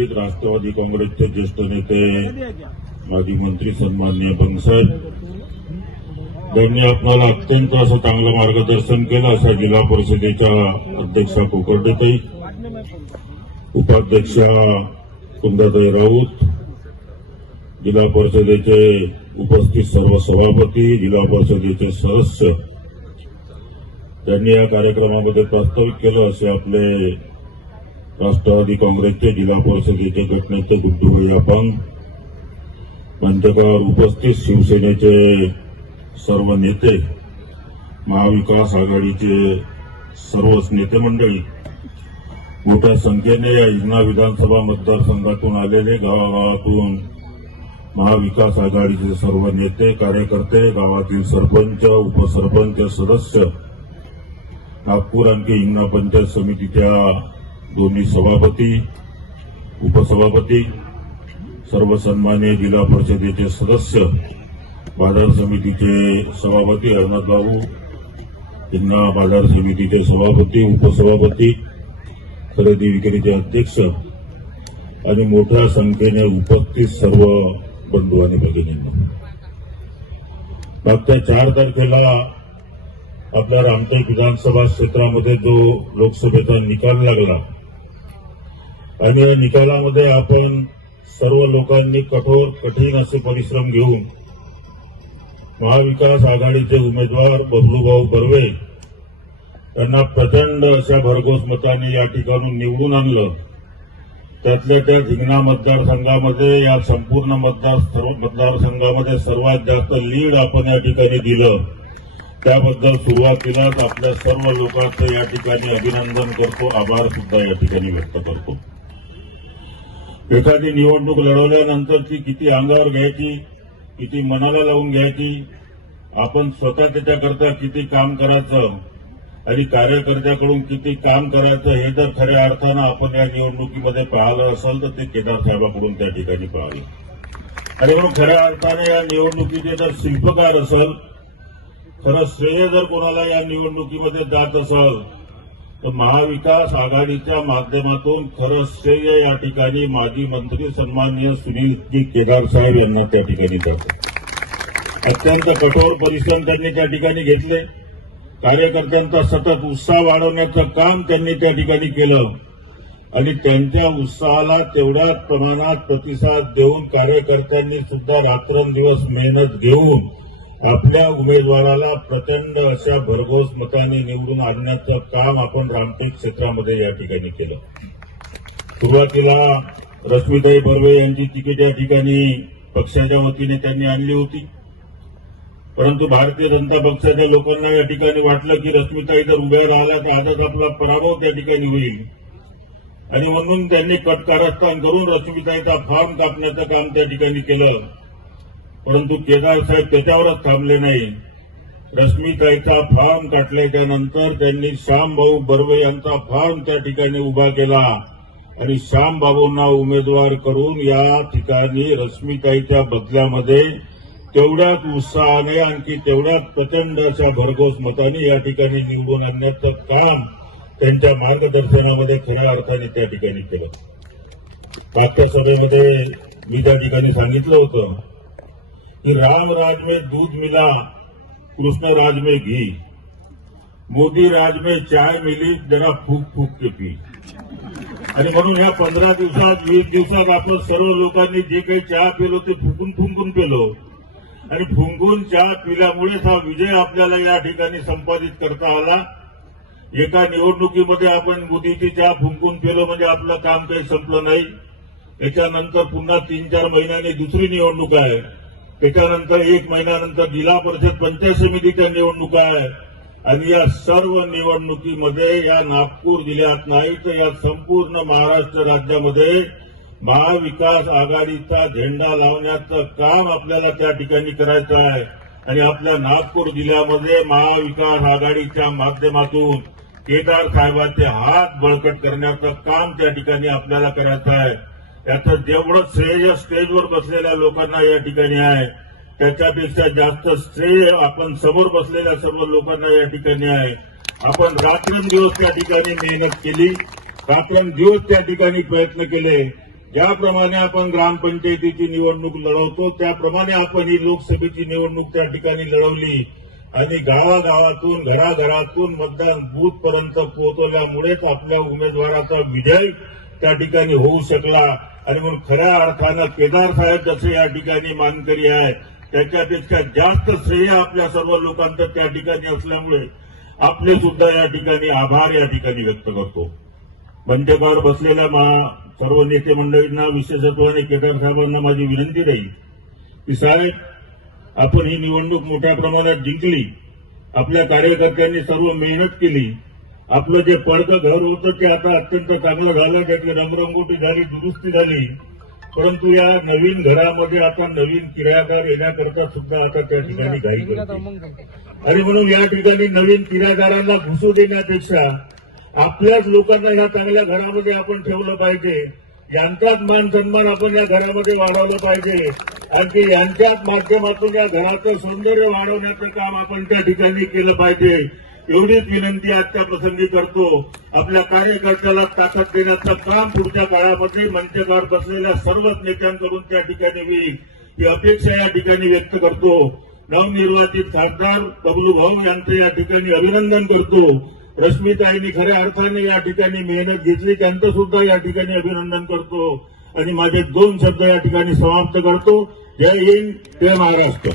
उपस्थित राष्ट्रवादी काँग्रेसचे ज्येष्ठ नेते माजी मंत्री सन्माननीय बंगसाहेब यांनी आपल्याला अत्यंत असं चांगलं मार्गदर्शन केलं. अशा जिल्हा परिषदेच्या अध्यक्षा कोकर्डेताई, उपाध्यक्षा कुंदाताई राऊत, जिल्हा परिषदेचे उपस्थित सर्व सभापती, जिल्हा परिषदेचे सदस्य त्यांनी या कार्यक्रमामध्ये प्रास्ताविक केलं. असे आपले राष्ट्रवादी काँग्रेसचे जिल्हा परिषदेचे गटनेते गुड्डूभाई अपांग, मंचकावर उपस्थित शिवसेनेचे सर्व नेते, महाविकास आघाडीचे सर्वच नेते मंडळी, मोठ्या संख्येने या हिंगणा विधानसभा मतदारसंघातून आलेले, गावागावातून महाविकास आघाडीचे सर्व नेते, कार्यकर्ते, गावातील सरपंच, उपसरपंच, सदस्य, नागपूर आणखी हिंगणा पंचायत समितीच्या दोन्ही सभापती, उपसभापती, सर्व सन्माननीय जिल्हा परिषदेचे सदस्य, बाजार समितीचे सभापती अहमद बाबू, हिंगणा बाजार समितीचे सभापती, उपसभापती, खरेदी विक्रीचे अध्यक्ष आणि मोठ्या संख्येने उपस्थित सर्व बंधू आणि भगिनींना, मागच्या 4 तारखेला आपल्या रामटेक विधानसभा क्षेत्रामध्ये जो लोकसभेचा निकाल लागला आणि या निकालामध्ये आपण सर्व लोकांनी कठीण असे परिश्रम घेऊन महाविकास आघाडीचे उमेदवार बबलूभाऊ बर्वे यांना प्रचंड अशा भरघोस मतांनी या ठिकाणून निवडून आणलं. त्यातल्या त्यात हिंगणा मतदारसंघामध्ये, या संपूर्ण मतदारसंघामध्ये सर्वात जास्त लीड आपण या ठिकाणी दिलं. त्याबद्दल सुरुवातीलाच आपल्या सर्व लोकांचं या ठिकाणी अभिनंदन करतो, आभार सुद्धा या ठिकाणी व्यक्त करतो. एखादी निवडणूक लढवल्यानंतर ती किती अंगावर घ्यायची, किती मनाला लावून घ्यायची, आपण स्वतः त्याच्याकरता किती काम करायचं आणि कार्यकर्त्याकडून किती काम करायचं, हे जर खऱ्या अर्थानं आपण या निवडणुकीमध्ये पाहिलं असेल तर ते केदार साहेबांकडून त्या ठिकाणी पाहिलं. आणि म्हणून खऱ्या अर्थाने या निवडणुकीचे जर शिल्पकार असेल, खरं श्रेय जर कोणाला या निवडणुकीमध्ये जात असेल तर महाविकास आघाडीच्या माध्यमातून खरं श्रेय या ठिकाणी माजी मंत्री सन्माननीय सुनीलजी केदार साहेब यांना त्या ठिकाणी जातं. अत्यंत कठोर परिश्रम त्यांनी त्या ठिकाणी घेतले. कार्यकर्त्यांचा सतत उत्साह वाढवण्याचं काम त्यांनी त्या ठिकाणी केलं आणि त्यांच्या उत्साहाला तेवढ्याच प्रमाणात प्रतिसाद देऊन कार्यकर्त्यांनी सुद्धा रात्रंदिवस मेहनत घेऊन आपल्या उमेदवाराला प्रचंड अशा भरघोस मतांनी निवडून आणण्याचं काम आपण रामटेक क्षेत्रामध्ये या ठिकाणी केलं. सुरुवातीला रश्मीताई बर्वे यांची तिकीट या ठिकाणी पक्षाच्या वतीने त्यांनी आणली होती, परंतु भारतीय जनता पक्षाच्या लोकांना या ठिकाणी वाटलं की रश्मीताई जर उभ्या राहिला तर आजच आपला पराभव त्या ठिकाणी होईल आणि म्हणून त्यांनी कटकारस्थान करून रश्मीताईचा फॉर्म कापण्याचं काम त्या ठिकाणी केलं. परंतु केदार साहेब त्याच्यावरच थांबले नाही. रश्मीताईचा फॉर्म काढल्याच्या नंतर त्यांनी श्यामभाऊ बर्वे यांचा फॉर्म त्या ठिकाणी उभा केला आणि श्यामबाबूंना उमेदवार करून या ठिकाणी रश्मीताईच्या बदल्यामध्ये तेवढ्याच उत्साहाने आणखी तेवढ्याच प्रचंड अशा भरघोस मतांनी या ठिकाणी निवडून आणण्याचं काम त्यांच्या मार्गदर्शनामध्ये खऱ्या अर्थाने त्या ठिकाणी केलं. मागच्या सभेमध्ये मी त्या ठिकाणी सांगितलं होतं कि राम राज में दूध मिला, कृष्ण राज में घी, मोदी राज में चाय मिली, जरा फूक फूक के पी. आणि म्हणून या 15 दिवसात 20 दिवसात आपण सर्व लोकांनी जे काही चहा पिलो ते फुंकून फुंकून पिलो आणि फुंकून चहा पिल्यामुळेच हा विजय आपल्याला या ठिकाणी संपादित करता आला. एका निवडणुकीमध्ये आपण मोदीची चहा फुंकून पिलो म्हणजे आपलं काम काही संपलं नाही. त्याच्यानंतर पुन्हा 3-4 महिन्यांनी दुसरी निवडणूक आहे. त्याच्यानंतर 1 महिन्यानंतर जिल्हा परिषद पंचायत समितीच्या निवडणुका आहे आणि या सर्व निवडणुकीमध्ये या नागपूर जिल्ह्यात नाही तर या संपूर्ण महाराष्ट्र राज्यामध्ये महाविकास आघाडीचा झेंडा लावण्याचं काम आपल्याला त्या ठिकाणी करायचं आहे आणि आपल्या नागपूर जिल्ह्यामध्ये महाविकास आघाडीच्या माध्यमातून केदार साहेबांचे हात बळकट करण्याचं काम त्या ठिकाणी आपल्याला करायचं आहे. याचं जेवढं श्रेय स्टेजवर बसलेल्या लोकांना या ठिकाणी आहे त्याच्यापेक्षा जास्त श्रेय आपण समोर बसलेल्या सर्व लोकांना या ठिकाणी आहे. आपण रात्रंदिवस त्या ठिकाणी मेहनत केली, रात्रंदिवस त्या ठिकाणी प्रयत्न केले ज्याप्रमाणे आपण ग्रामपंचायतीची निवडणूक लढवतो त्याप्रमाणे आपण ही लोकसभेची निवडणूक त्या ठिकाणी लढवली आणि गावागावातून घराघरातून मतदान बूथपर्यंत पोहोचवल्यामुळेच आपल्या उमेदवाराचा विजय त्या ठिकाणी होऊ शकला. आणि म्हणून खऱ्या अर्थानं केदार साहेब जसे या ठिकाणी मानकरी आहे त्याच्यापेक्षा जास्त श्रेय आपल्या सर्व लोकांचं त्या ठिकाणी असल्यामुळे आपले सुद्धा या ठिकाणी आभार या ठिकाणी व्यक्त करतो. मंचावर बसलेल्या सर्व नेते मंडळींना विशेषत्वाने केदार साहेबांना माझी विनंती राहील की साहेब आपण ही निवडणूक मोठ्या प्रमाणात जिंकली. आपल्या कार्यकर्त्यांनी सर्व मेहनत केली. आपलं जे पडकं घर होतं ते आता अत्यंत चांगलं झालं. त्याची रंगरंगोटी झाली, दुरुस्ती झाली. परंतु या नवीन घरामध्ये आता नवीन किरायादार येण्याकरता सुद्धा आता त्या ठिकाणी घाई करते. आणि म्हणून या ठिकाणी नवीन किरायादारांना घुसू देण्यापेक्षा आपल्याच लोकांना या चांगल्या घरामध्ये आपण ठेवलं पाहिजे. यांचाच मान सन्मान आपण या घरामध्ये वाढवलं पाहिजे आणि यांच्याच माध्यमातून या घराचं सौंदर्य वाढवण्याचं काम आपण त्या ठिकाणी केलं पाहिजे. एवढीच विनंती आजच्या प्रसंगी करतो. आपल्या कार्यकर्त्याला ताकद देण्याचं काम पुढच्या काळामध्ये मंचावर बसलेल्या सर्वच नेत्यांकडून त्या ठिकाणी होईल ही अपेक्षा या ठिकाणी व्यक्त करतो. नवनिर्वाचित खासदार बबलू भाऊ यांचं या ठिकाणी अभिनंदन करतो. रश्मीताईंनी खऱ्या अर्थाने या ठिकाणी मेहनत घेतली, त्यांचं सुद्धा या ठिकाणी अभिनंदन करतो आणि माझे 2 शब्द या ठिकाणी समाप्त करतो. जय हिंद, जय महाराष्ट्र.